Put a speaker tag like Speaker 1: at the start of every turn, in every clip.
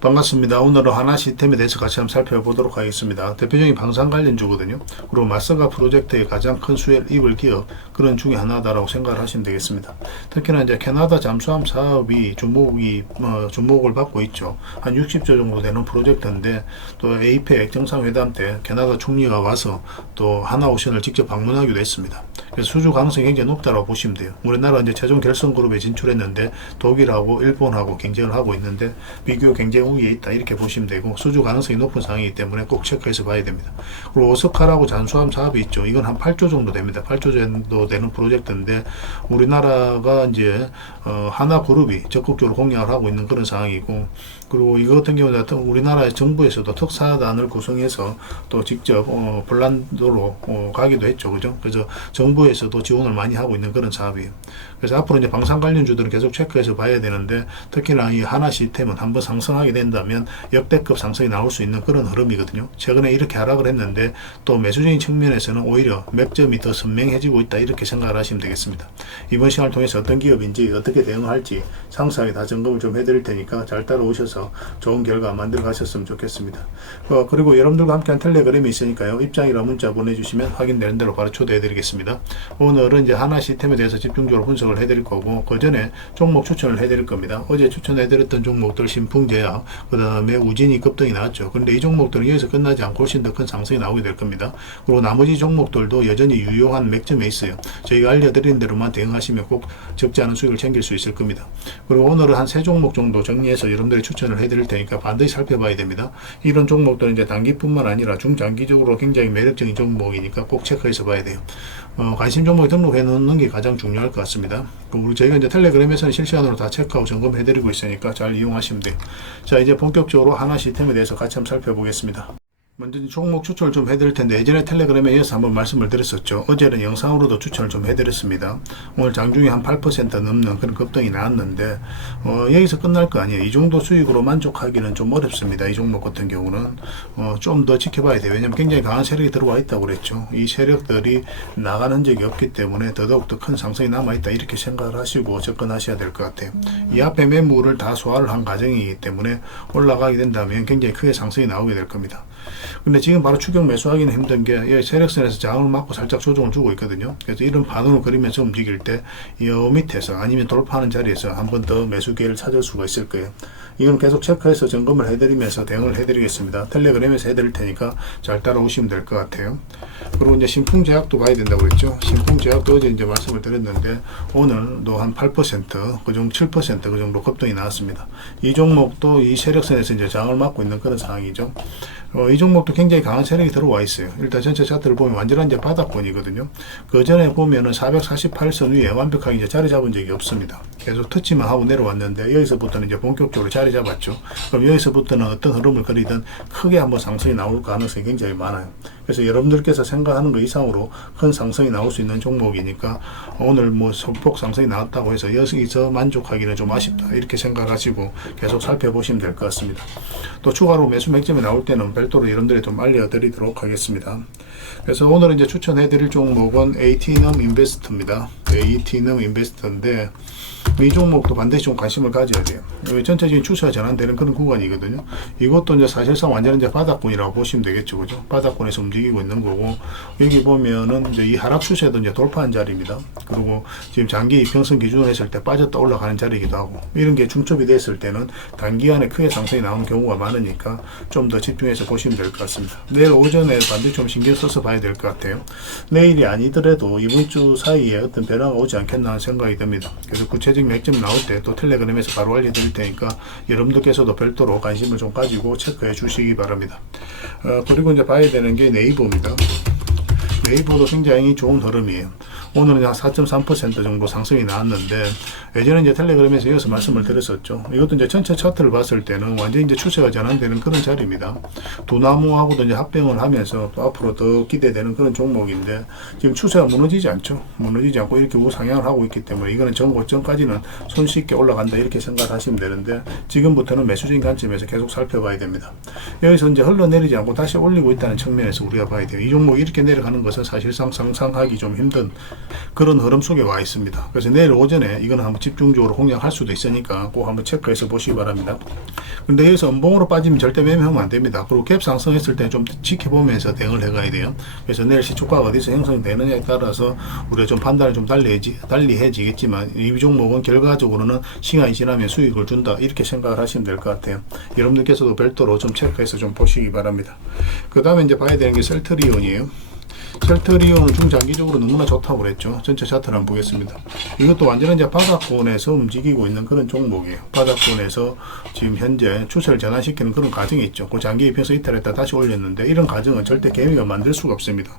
Speaker 1: 반갑습니다. 오늘은 하나 시스템에 대해서 같이 한번 살펴보도록 하겠습니다. 대표적인 방산 관련주거든요. 그리고 마스가 프로젝트의 가장 큰 수혜를 입을 기업 그런 중에 하나다라고 생각을 하시면 되겠습니다. 특히나 이제 캐나다 잠수함 사업이 주목이 어, 주목을 받고 있죠. 한 60조 정도 되는 프로젝트인데 또 에이펙 정상회담 때 캐나다 총리가 와서 또 하나오션을 직접 방문하기도 했습니다. 그래서 수주 가능성이 굉장히 높다고 보시면 돼요. 우리나라 이제 최종 결선 그룹에 진출했는데 독일하고 일본하고 경쟁을 하고 있는데 비교 경쟁 우위에 있다 이렇게 보시면 되고 수주 가능성이 높은 상황이기 때문에 꼭 체크해서 봐야 됩니다. 그리고 오스카라고 잔수함 사업이 있죠. 이건 한 8조 정도 됩니다. 8조 정도 되는 프로젝트인데 우리나라가 이제 어, 하나 그룹이 적극적으로 공략을 하고 있는 그런 상황이고 그리고 이거 같은 경우는 우리나라 정부에서도 특사단을 구성해서 또 직접 어, 볼란도로 어, 가기도 했죠. 그죠? 그래서 정부에서도 지원을 많이 하고 있는 그런 사업이에요. 그래서 앞으로 이제 방산 관련주들은 계속 체크해서 봐야 되는데 특히나 이 하나 시스템은 한번 상승하게 된다면 역대급 상승이 나올 수 있는 그런 흐름이거든요. 최근에 이렇게 하락을 했는데 또 매수적인 측면에서는 오히려 맥점이 더 선명해지고 있다 이렇게 생각을 하시면 되겠습니다. 이번 시간을 통해서 어떤 기업인지 어떻게 대응할지 상세하게 다 점검을 좀 해드릴 테니까 잘 따라오셔서 좋은 결과 만들어 가셨으면 좋겠습니다. 어, 그리고 여러분들과 함께한 텔레그램이 있으니까요. 입장이라 문자 보내주시면 확인되는 대로 바로 초대해드리겠습니다. 오늘은 이제 하나 시스템에 대해서 집중적으로 분석을 해드릴 거고 그 전에 종목 추천을 해드릴 겁니다. 어제 추천해드렸던 종목들 신풍제약 그 다음에 우진이 급등이 나왔죠. 그런데 이 종목들은 여기서 끝나지 않고 훨씬 더 큰 상승이 나오게 될 겁니다. 그리고 나머지 종목들도 여전히 유효한 맥점에 있어요. 저희가 알려드린 대로만 대응하시면 꼭 적지 않은 수익을 챙길 수 있을 겁니다. 그리고 오늘은 한 세 종목 정도 정리해서 여러분들이 추천을 해드릴 테니까 반드시 살펴봐야 됩니다. 이런 종목들은 이제 단기뿐만 아니라 중장기적으로 굉장히 매력적인 종목이니까 꼭 체크해서 봐야 돼요. 어, 관심 종목에 등록해 놓는 게 가장 중요할 것 같습니다. 우리 저희가 이제 텔레그램에서는 실시간으로 다 체크하고 점검해 드리고 있으니까 잘 이용하시면 돼요. 자, 이제 본격적으로 하나 시스템에 대해서 같이 한번 살펴보겠습니다. 먼저 종목 추천을 좀 해드릴 텐데 예전에 텔레그램에 이어서 한번 말씀을 드렸었죠. 어제는 영상으로도 추천을 좀 해드렸습니다. 오늘 장중에 한 8% 넘는 그런 급등이 나왔는데 어, 여기서 끝날 거 아니에요. 이 정도 수익으로 만족하기는 좀 어렵습니다. 이 종목 같은 경우는 어, 좀 더 지켜봐야 돼요. 왜냐하면 굉장히 강한 세력이 들어와 있다고 그랬죠. 이 세력들이 나가는 흔적이 없기 때문에 더더욱 더 큰 상승이 남아있다 이렇게 생각을 하시고 접근하셔야 될 것 같아요. 이 앞에 매물을 다 소화를 한 과정이기 때문에 올라가게 된다면 굉장히 크게 상승이 나오게 될 겁니다. 근데 지금 바로 추격 매수하기는 힘든 게이 세력선에서 장을 맞고 살짝 조정을 주고 있거든요. 그래서 이런 반응을 그리면서 움직일 때 이 밑에서 아니면 돌파하는 자리에서 한 번 더 매수 기회를 찾을 수가 있을 거예요. 이건 계속 체크해서 점검을 해드리면서 대응을 해드리겠습니다. 텔레그램에서 해드릴 테니까 잘 따라오시면 될 것 같아요. 그리고 이제 신풍제약도 봐야 된다고 그랬죠. 신풍제약도 어제 이제 말씀을 드렸는데 오늘도 한 8%그 정도 7%그 정도 급등이 나왔습니다. 이 종목도 이 세력선에서 이제 장을 맞고 있는 그런 상황이죠. 어, 이 종목도 굉장히 강한 세력이 들어와 있어요. 일단 전체 차트를 보면 완전한 이제 바닥권이거든요. 그 전에 보면은 448선 위에 완벽하게 이제 자리 잡은 적이 없습니다. 계속 터치만 하고 내려왔는데 여기서부터는 이제 본격적으로 자리 잡았죠. 그럼 여기서부터는 어떤 흐름을 그리든 크게 한번 상승이 나올 가능성이 굉장히 많아요. 그래서 여러분들께서 생각하는 것 이상으로 큰 상승이 나올 수 있는 종목이니까 오늘 뭐 소폭 상승이 나왔다고 해서 여기서 만족하기는 좀 아쉽다 이렇게 생각하시고 계속 살펴보시면 될 것 같습니다. 또 추가로 매수 맥점이 나올 때는 별도로 여러분들이 좀 알려드리도록 하겠습니다. 그래서 오늘 이제 추천해드릴 종목은 AT넘 인베스트입니다. AT넘 인베스트인데 이 종목도 반드시 좀 관심을 가져야 돼요. 여기 전체적인 추세가 전환되는 그런 구간이거든요. 이것도 이제 사실상 완전 이제 바닥권이라고 보시면 되겠죠, 그죠? 바닥권에서 움직이고 있는 거고 여기 보면은 이제 이 하락 추세도 이제 돌파한 자리입니다. 그리고 지금 장기 이평선 기준으로 했을 때 빠졌다 올라가는 자리이기도 하고 이런 게 중첩이 됐을 때는 단기간에 크게 상승이 나오는 경우가 많으니까 좀 더 집중해서 보시면 될 것 같습니다. 내일 오전에 반드시 좀 신경 써서 봐야 될 것 같아요. 내일이 아니더라도 이번 주 사이에 어떤 변화 가 오지 않겠나 하는 생각이 듭니다. 그래서 구체적인 맥점 나올 때 또 텔레그램에서 바로 알려드릴 테니까 여러분들께서도 별도로 관심을 좀 가지고 체크해 주시기 바랍니다. 어, 그리고 이제 봐야 되는 게 네이버입니다. 네이버도 굉장히 좋은 흐름이에요. 오늘은 한4.3% 정도 상승이 나왔는데 예전에 이제 텔레그램에서 이어서 말씀을 드렸었죠. 이것도 이제 전체 차트를 봤을 때는 완전히 이제 추세가 전환되는 그런 자리입니다. 두 나무하고도 이제 합병을 하면서 또 앞으로 더 기대되는 그런 종목인데 지금 추세가 무너지지 않죠. 무너지지 않고 이렇게 우상향을 하고 있기 때문에 이거는 전고점까지는 손쉽게 올라간다 이렇게 생각하시면 되는데 지금부터는 매수적인 관점에서 계속 살펴봐야 됩니다. 여기서 이제 흘러내리지 않고 다시 올리고 있다는 측면에서 우리가 봐야 돼요. 이 종목이 이렇게 내려가는 것은 사실상 상상하기 좀 힘든 그런 흐름 속에 와 있습니다. 그래서 내일 오전에 이건 한번 집중적으로 공략할 수도 있으니까 꼭 한번 체크해서 보시기 바랍니다. 근데 여기서 음봉으로 빠지면 절대 매매하면 안 됩니다. 그리고 갭 상승했을 때 좀 지켜보면서 대응을 해가야 돼요. 그래서 내일 시초가가 어디서 형성되느냐에 따라서 우리가 좀 판단을 좀 달리해지, 달리해지겠지만 이 종목은 결과적으로는 시간이 지나면 수익을 준다 이렇게 생각을 하시면 될 것 같아요. 여러분들께서도 별도로 좀 체크해서 좀 보시기 바랍니다. 그 다음에 이제 봐야 되는 게 셀트리온이에요. 셀트리온은 중장기적으로 너무나 좋다고 그랬죠. 전체 차트를 한번 보겠습니다. 이것도 완전히 바닥권에서 움직이고 있는 그런 종목이에요. 바닥권에서 지금 현재 추세를 전환시키는 그런 과정이 있죠. 그 장기 입혀서 이탈했다 다시 올렸는데 이런 과정은 절대 개미가 만들 수가 없습니다.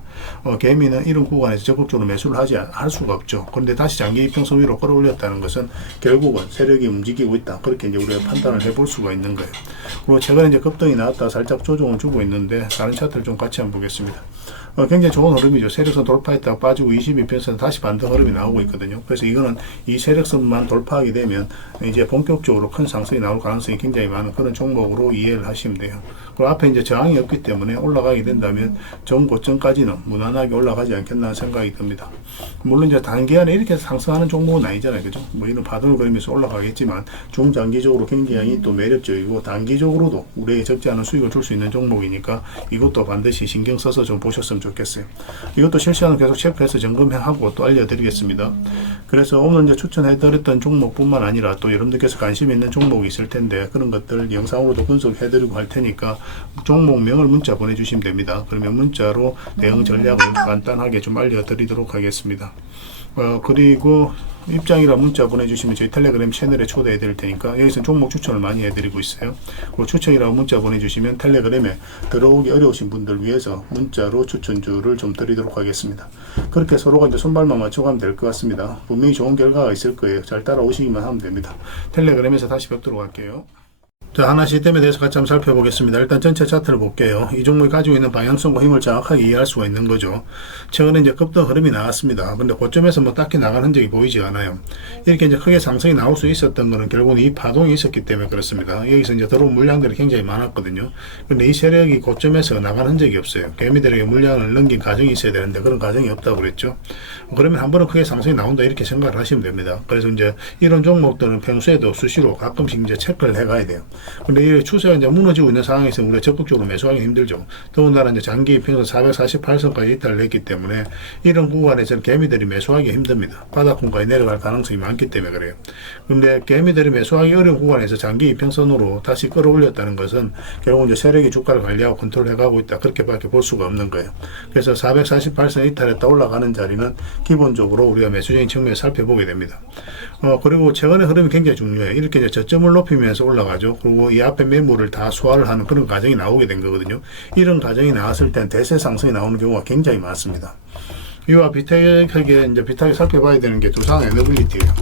Speaker 1: 어, 개미는 이런 구간에서 적극적으로 매수를 하지 않- 할 수가 없죠. 그런데 다시 장기 이평선 위로 끌어올렸다는 것은 결국은 세력이 움직이고 있다. 그렇게 이제 우리가 판단을 해볼 수가 있는 거예요. 그리고 최근에 이제 급등이 나왔다 살짝 조정을 주고 있는데 다른 차트를 좀 같이 한번 보겠습니다. 어, 굉장히 좋은 흐름이죠. 세력선 돌파했다가 빠지고 22편선 다시 반등 흐름이 나오고 있거든요. 그래서 이거는 이 세력선만 돌파하게 되면 이제 본격적으로 큰 상승이 나올 가능성이 굉장히 많은 그런 종목으로 이해를 하시면 돼요. 그리고 앞에 이제 저항이 없기 때문에 올라가게 된다면 전 고점까지는 무난하게 올라가지 않겠나 생각이 듭니다. 물론 이제 단기간에 이렇게 상승하는 종목은 아니잖아요. 그죠? 뭐 이런 바닥을 그리면서 올라가겠지만 중장기적으로 굉장히 또 매력적이고 단기적으로도 우리에게 적지 않은 수익을 줄 수 있는 종목이니까 이것도 반드시 신경 써서 좀 보셨으면 좋겠어요. 이것도 실시간으로 계속 체크해서 점검하고 또 알려드리겠습니다. 그래서 오늘 이제 추천해드렸던 종목뿐만 아니라 또 여러분들께서 관심 있는 종목이 있을 텐데 그런 것들 영상으로도 분석해드리고 할 테니까 종목명을 문자 보내주시면 됩니다. 그러면 문자로 대응 전략을 간단하게 좀 알려드리도록 하겠습니다. 어, 그리고 입장이라 문자 보내주시면 저희 텔레그램 채널에 초대해 드릴 테니까 여기서 종목 추천을 많이 해드리고 있어요. 그 추천이라고 문자 보내주시면 텔레그램에 들어오기 어려우신 분들 위해서 문자로 추천주를 좀 드리도록 하겠습니다. 그렇게 서로가 이제 손발만 맞춰가면 될 것 같습니다. 분명히 좋은 결과가 있을 거예요. 잘 따라오시기만 하면 됩니다. 텔레그램에서 다시 뵙도록 할게요. 자, 하나 시스템에 대해서 같이 한번 살펴보겠습니다. 일단 전체 차트를 볼게요. 이 종목이 가지고 있는 방향성과 힘을 정확하게 이해할 수가 있는 거죠. 최근에 이제 급등 흐름이 나왔습니다. 근데 고점에서 뭐 딱히 나간 흔적이 보이지 않아요. 이렇게 이제 크게 상승이 나올 수 있었던 거는 결국은 이 파동이 있었기 때문에 그렇습니다. 여기서 이제 들어온 물량들이 굉장히 많았거든요. 근데 이 세력이 고점에서 나간 흔적이 없어요. 개미들에게 물량을 넘긴 과정이 있어야 되는데 그런 과정이 없다고 그랬죠. 그러면 한 번은 크게 상승이 나온다 이렇게 생각을 하시면 됩니다. 그래서 이제 이런 종목들은 평소에도 수시로 가끔씩 이제 체크를 해가야 돼요. 근데 이 추세가 이제 무너지고 있는 상황에서 우리가 적극적으로 매수하기 힘들죠. 더군다나 이제 장기 평선 448선까지 이탈을 했기 때문에 이런 구간에서는 개미들이 매수하기 힘듭니다. 바닥권까지 내려갈 가능성이 많기 때문에 그래요. 근데 개미들이 매수하기 어려운 구간에서 장기 이평선으로 다시 끌어올렸다는 것은 결국 이제 세력이 주가를 관리하고 컨트롤해가고 있다. 그렇게밖에 볼 수가 없는 거예요. 그래서 448선 이탈했다 올라가는 자리는 기본적으로 우리가 매수적인 측면에 살펴보게 됩니다. 어, 그리고 최근의 흐름이 굉장히 중요해요. 이렇게 이제 저점을 높이면서 올라가죠. 그리고 이 앞에 매물을 다 소화를 하는 그런 과정이 나오게 된 거거든요. 이런 과정이 나왔을 땐 대세 상승이 나오는 경우가 굉장히 많습니다. 이와 비슷하게 이제 비슷하게 살펴봐야 되는 게 두산 에너빌리티예요.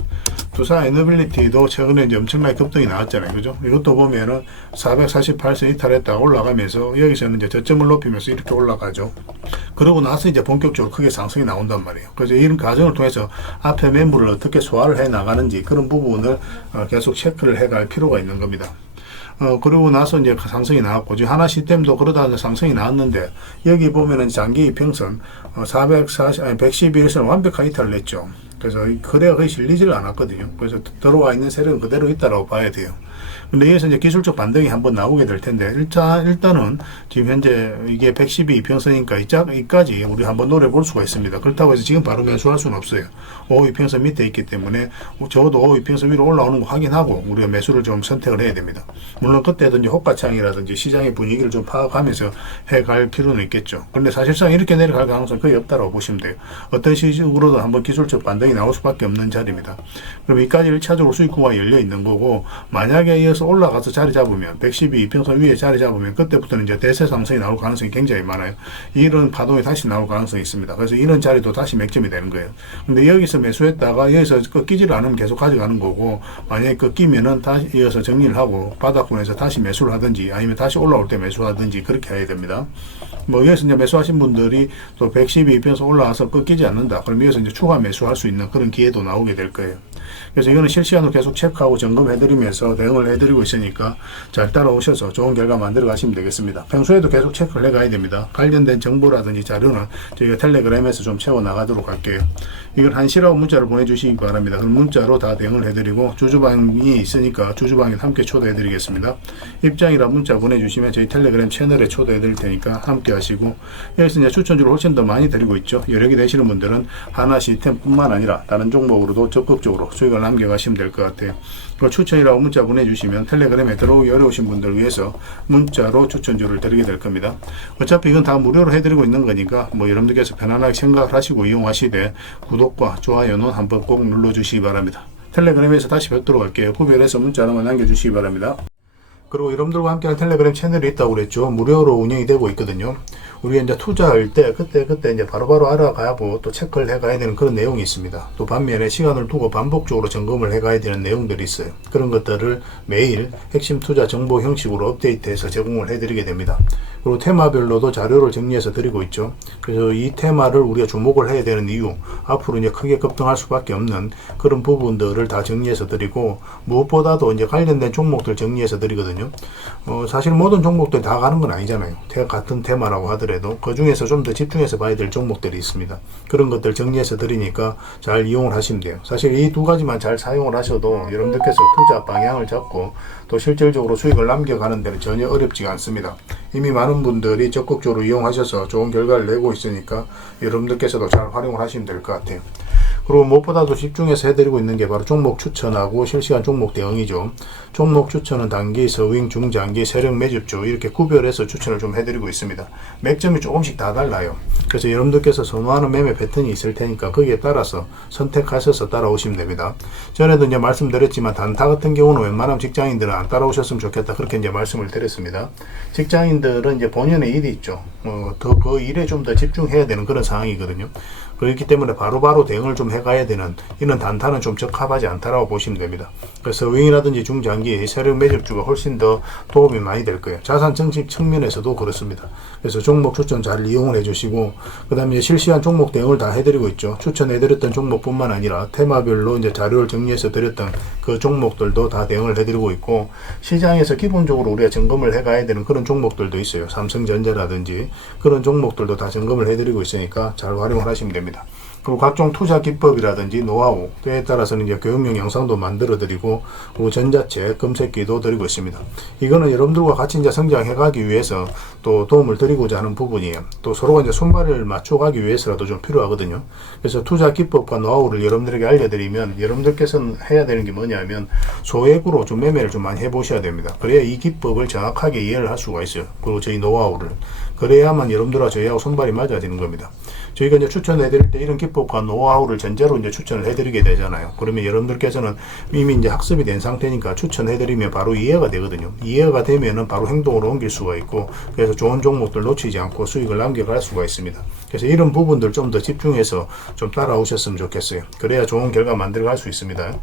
Speaker 1: 두산 에너빌리티도 최근에 이제 엄청나게 급등이 나왔잖아요. 그죠? 이것도 보면은 448선 이탈했다가 올라가면서 여기서는 이제 저점을 높이면서 이렇게 올라가죠. 그러고 나서 이제 본격적으로 크게 상승이 나온단 말이에요. 그래서 이런 과정을 통해서 앞에 매물을 어떻게 소화를 해 나가는지 그런 부분을 어, 계속 체크를 해 갈 필요가 있는 겁니다. 어, 그러고 나서 이제 상승이 나왔고, 지금 하나 시스템도 그러다 상승이 나왔는데, 여기 보면은 장기 이평선, 어, 440, 아니, 111선 완벽한 이탈을 냈죠. 그래서 이 거래가 거의 실리지를 않았거든요. 그래서 들어와 있는 세력은 그대로 있다라고 봐야 돼요. 근데 여기서 이제 기술적 반등이 한번 나오게 될 텐데, 일단, 일단은 지금 현재 이게 112 이평선이니까 이자, 이까지 우리 한번 노려볼 수가 있습니다. 그렇다고 해서 지금 바로 매수할 수는 없어요. 5 이평선 밑에 있기 때문에 적어도 5 이평선 위로 올라오는 거 확인하고 우리가 매수를 좀 선택을 해야 됩니다. 물론 그때도 이제 호가창이라든지 시장의 분위기를 좀 파악하면서 해갈 필요는 있겠죠. 그런데 사실상 이렇게 내려갈 가능성이 거의 없다고 보시면 돼요. 어떤 식으로든 한번 기술적 반등이 나올 수밖에 없는 자리입니다. 그럼 이까지 1차적으로 수익 구간이 열려 있는 거고 만약에 이어 서 올라가서 자리 잡으면 112 이평선 위에 자리 잡으면 그때부터는 이제 대세 상승이 나올 가능성이 굉장히 많아요. 이런 파동이 다시 나올 가능성이 있습니다. 그래서 이런 자리도 다시 맥점이 되는 거예요. 근데 여기서 매수했다가 여기서 꺾이지를 않으면 계속 가져가는 거고 만약에 꺾이면은 다시 이어서 정리를 하고 바닥권에서 다시 매수를 하든지 아니면 다시 올라올 때 매수하든지 그렇게 해야 됩니다. 뭐 여기서 이제 매수하신 분들이 또 112 이평선 올라와서 꺾이지 않는다. 그럼 여기서 이제 추가 매수할 수 있는 그런 기회도 나오게 될 거예요. 그래서 이거는 실시간으로 계속 체크하고 점검해드리면서 대응을 해드리고 있으니까 잘 따라오셔서 좋은 결과 만들어 가시면 되겠습니다. 평소에도 계속 체크를 해가야 됩니다. 관련된 정보라든지 자료는 저희가 텔레그램에서 좀 채워 나가도록 할게요. 이걸 한시라고 문자를 보내주시기 바랍니다. 그럼 문자로 다 대응을 해드리고 주주방이 있으니까 주주방에 함께 초대해드리겠습니다. 입장이라 문자 보내주시면 저희 텔레그램 채널에 초대해드릴 테니까 함께 하시고 여기서 이제 추천주를 훨씬 더 많이 드리고 있죠. 여력이 되시는 분들은 하나 시스템뿐만 아니라 다른 종목으로도 적극적으로 수익을 남겨가시면 될 것 같아요. 그 추천이라고 문자 보내주시면 텔레그램에 들어오기 어려우신 분들 위해서 문자로 추천주를 드리게 될 겁니다. 어차피 이건 다 무료로 해드리고 있는 거니까 뭐 여러분들께서 편안하게 생각을 하시고 이용하시되 구독과 좋아요는 한번 꼭 눌러주시기 바랍니다. 텔레그램에서 다시 뵙도록 할게요. 구별해서 문자 하나만 남겨주시기 바랍니다. 그리고 여러분들과 함께하는 텔레그램 채널이 있다고 그랬죠. 무료로 운영이 되고 있거든요. 우리가 이제 투자할 때 그때 그때 이제 바로바로 알아가고 또 체크를 해가야 되는 그런 내용이 있습니다. 또 반면에 시간을 두고 반복적으로 점검을 해가야 되는 내용들이 있어요. 그런 것들을 매일 핵심 투자 정보 형식으로 업데이트해서 제공을 해드리게 됩니다. 그리고 테마별로도 자료를 정리해서 드리고 있죠. 그래서 이 테마를 우리가 주목을 해야 되는 이유, 앞으로 이제 크게 급등할 수밖에 없는 그런 부분들을 다 정리해서 드리고 무엇보다도 이제 관련된 종목들 정리해서 드리거든요. 어, 사실 모든 종목들 다 가는 건 아니잖아요. 테- 같은 테마라고 하더라도 그 중에서 좀 더 집중해서 봐야 될 종목들이 있습니다. 그런 것들 정리해서 드리니까 잘 이용을 하시면 돼요. 사실 이 두 가지만 잘 사용을 하셔도 여러분들께서 투자 방향을 잡고 또 실질적으로 수익을 남겨가는 데는 전혀 어렵지가 않습니다. 이미 많은 분들이 적극적으로 이용하셔서 좋은 결과를 내고 있으니까 여러분들께서도 잘 활용을 하시면 될 것 같아요. 그리고 무엇보다도 집중해서 해드리고 있는 게 바로 종목 추천하고 실시간 종목 대응이죠. 종목 추천은 단기, 서윙, 중장기, 세력 매집주 이렇게 구별해서 추천을 좀 해드리고 있습니다. 맥점이 조금씩 다 달라요. 그래서 여러분들께서 선호하는 매매 패턴이 있을 테니까 거기에 따라서 선택하셔서 따라오시면 됩니다. 전에도 이제 말씀드렸지만 단타 같은 경우는 웬만하면 직장인들은 안 따라오셨으면 좋겠다 그렇게 이제 말씀을 드렸습니다. 직장인들은 이제 본연의 일이 있죠. 어, 더그 일에 좀 더 집중해야 되는 그런 상황이거든요. 그렇기 때문에 바로 바로 대응을 좀 해가야 되는 이런 단타는 좀 적합하지 않다라고 보시면 됩니다. 그래서 윙이라든지 중장기 세력 매집주가 훨씬 더 도움이 많이 될 거예요. 자산 정식 측면에서도 그렇습니다. 그래서 종목 추천 잘 이용을 해주시고 그 다음에 실시간 종목 대응을 다 해드리고 있죠. 추천해드렸던 종목뿐만 아니라 테마별로 이제 자료를 정리해서 드렸던 그 종목들도 다 대응을 해드리고 있고 시장에서 기본적으로 우리가 점검을 해가야 되는 그런 종목들도 있어요. 삼성전자라든지 그런 종목들도 다 점검을 해드리고 있으니까 잘 활용을 하시면 됩니다. 그리고 각종 투자 기법이라든지 노하우, 때에 따라서는 이제 교육용 영상도 만들어 드리고, 그리고 전자책, 검색기도 드리고 있습니다. 이거는 여러분들과 같이 이제 성장해 가기 위해서 또 도움을 드리고자 하는 부분이에요. 또 서로가 이제 손발을 맞춰 가기 위해서라도 좀 필요하거든요. 그래서 투자 기법과 노하우를 여러분들에게 알려드리면 여러분들께서는 해야 되는 게 뭐냐면 소액으로 좀 매매를 좀 많이 해 보셔야 됩니다. 그래야 이 기법을 정확하게 이해를 할 수가 있어요. 그리고 저희 노하우를. 그래야만 여러분들과 저희하고 손발이 맞아지는 겁니다. 저희가 이제 추천해드릴 때 이런 기법과 노하우를 전제로 이제 추천을 해드리게 되잖아요. 그러면 여러분들께서는 이미 이제 학습이 된 상태니까 추천해드리면 바로 이해가 되거든요. 이해가 되면은 바로 행동으로 옮길 수가 있고 그래서 좋은 종목들 놓치지 않고 수익을 남겨갈 수가 있습니다. 그래서 이런 부분들 좀 더 집중해서 좀 따라오셨으면 좋겠어요. 그래야 좋은 결과 만들어갈 수 있습니다.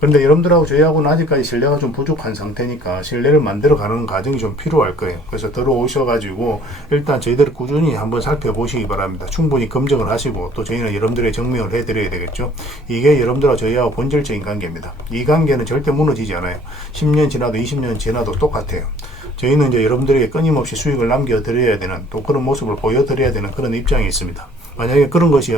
Speaker 1: 그런데 여러분들하고 저희하고는 아직까지 신뢰가 좀 부족한 상태니까 신뢰를 만들어가는 과정이 좀 필요할 거예요. 그래서 들어오셔가지고 일단 저희들을 꾸준히 한번 살펴보시기 바랍니다. 충분히 검증을 하시고 또 저희는 여러분들의 증명을 해드려야 되겠죠. 이게 여러분들과 저희하고 본질적인 관계입니다. 이 관계는 절대 무너지지 않아요. 10년 지나도 20년 지나도 똑같아요. 저희는 이제 여러분들에게 끊임없이 수익을 남겨드려야 되는 또 그런 모습을 보여드려야 되는 그런 입장이 있습니다. 만약에 그런 것이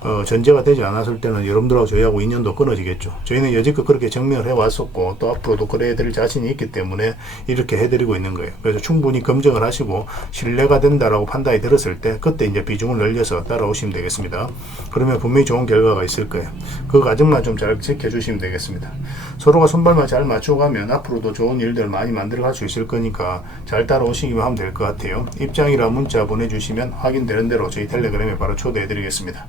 Speaker 1: 어, 전제가 되지 않았을 때는 여러분들하고 저희하고 인연도 끊어지겠죠. 저희는 여지껏 그렇게 증명을 해왔었고 또 앞으로도 그래 드릴 자신이 있기 때문에 이렇게 해드리고 있는 거예요. 그래서 충분히 검증을 하시고 신뢰가 된다라고 판단이 들었을 때 그때 이제 비중을 늘려서 따라오시면 되겠습니다. 그러면 분명히 좋은 결과가 있을 거예요. 그 과정만 좀 잘 지켜주시면 되겠습니다. 서로가 손발만 잘 맞춰가면 앞으로도 좋은 일들 많이 만들어갈 수 있을 거니까 잘 따라오시기만 하면 될 것 같아요. 입장이라 문자 보내주시면 확인되는 대로 저희 텔레그램에 바로 초대해드리겠습니다.